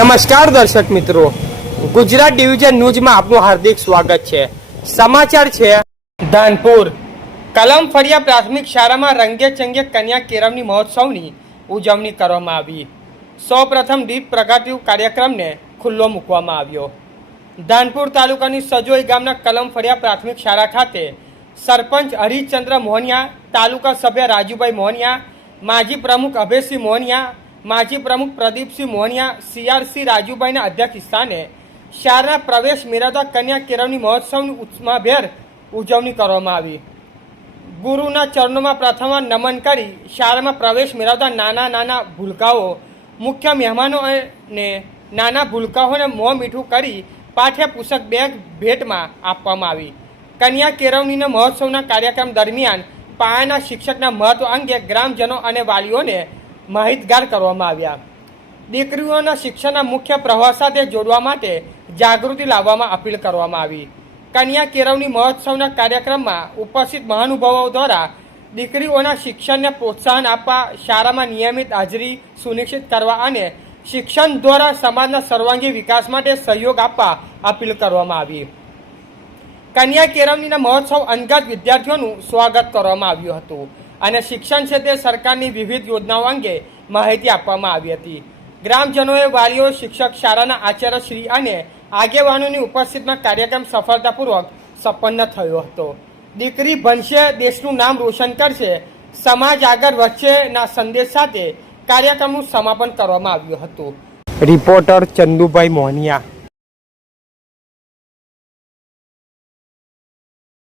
નમસ્કાર દર્શક મિત્રો, ગુજરાત ડિવિઝન ન્યૂઝમાં આપનું હાર્દિક સ્વાગત છે। સમાચાર છે ધાનપુર કલમ ફળિયા પ્રાથમિક શાળામાં રંગે ચંગે કન્યા કેળવણી મહોત્સવની ઉજવણી કરવામાં આવી। સૌપ્રથમ દીપ પ્રગટ્ય કાર્યક્રમને ખુલ્લો મૂકવામાં આવ્યો। ધાનપુર તાલુકાની સજોઈ ગામના કલમ ફળિયા પ્રાથમિક શાળા ખાતે સરપંચ હરિચંદ્ર મોહનિયા, તાલુકા સભ્ય રાજુભાઈ મોહનિયા, માજી પ્રમુખ અભયસિંહ મોહનિયા, માજી પ્રમુખ પ્રદીપસિંહ મોહનિયા, સીઆરસી રાજુભાઈના અધ્યક્ષ સ્થાને શાળાના પ્રવેશ મેળવતા કન્યા કેળવણી મહોત્સવની ઉત્સાહભેર ઉજવણી કરવામાં આવી। ગુરુના ચરણોમાં પ્રથમવાર નમન કરી શાળામાં પ્રવેશ મેળવતા નાના નાના ભૂલકાઓ મુખ્ય મહેમાનો અને નાના ભૂલકાઓને મોં મીઠું કરી પાઠ્યપુસ્તક બેગ ભેટમાં આપવામાં આવી। કન્યા કેળવણીના મહોત્સવના કાર્યક્રમ દરમિયાન પાયાના શિક્ષકના મહત્વ અંગે ગ્રામજનો અને વાલીઓને માહિતગાર કરવામાં આવ્યા। દીકરીઓના શિક્ષણના મુખ્ય પ્રવાહ સાથે જોડવા માટે જાગૃતિ લાવવામાં અપીલ કરવામાં આવી। કન્યા કેળવણી મહોત્સવના કાર્યક્રમમાં ઉપસ્થિત મહાનુભાવો દ્વારા દીકરીઓના શિક્ષણને પ્રોત્સાહન આપવા, શાળામાં નિયમિત હાજરી સુનિશ્ચિત કરવા અને શિક્ષણ દ્વારા સમાજના સર્વાંગી વિકાસ માટે સહયોગ આપવા અપીલ કરવામાં આવી। કન્યા કેળવણીના મહોત્સવ અંતર્ગત વિદ્યાર્થીઓનું સ્વાગત કરવામાં આવ્યું હતું અને શિક્ષણ ક્ષેત્રે સરકારની વિવિધ યોજનાઓ અંગે માહિતી આપવામાં આવી હતી। ગ્રામજનોએ, વાલીઓ, શિક્ષક, શાળાના આચાર્યશ્રી અને આગેવાનોની ઉપસ્થિતિમાં કાર્યક્રમ સફળતાપૂર્વક સંપન્ન થયો હતો। દીકરી ભણશે, દેશનું નામ રોશન કરશે, સમાજ આગળ વધશેના સંદેશ સાથે કાર્યક્રમનું સમાપન કરવામાં આવ્યું હતું। રિપોર્ટર ચંદુભાઈ મોહનિયા।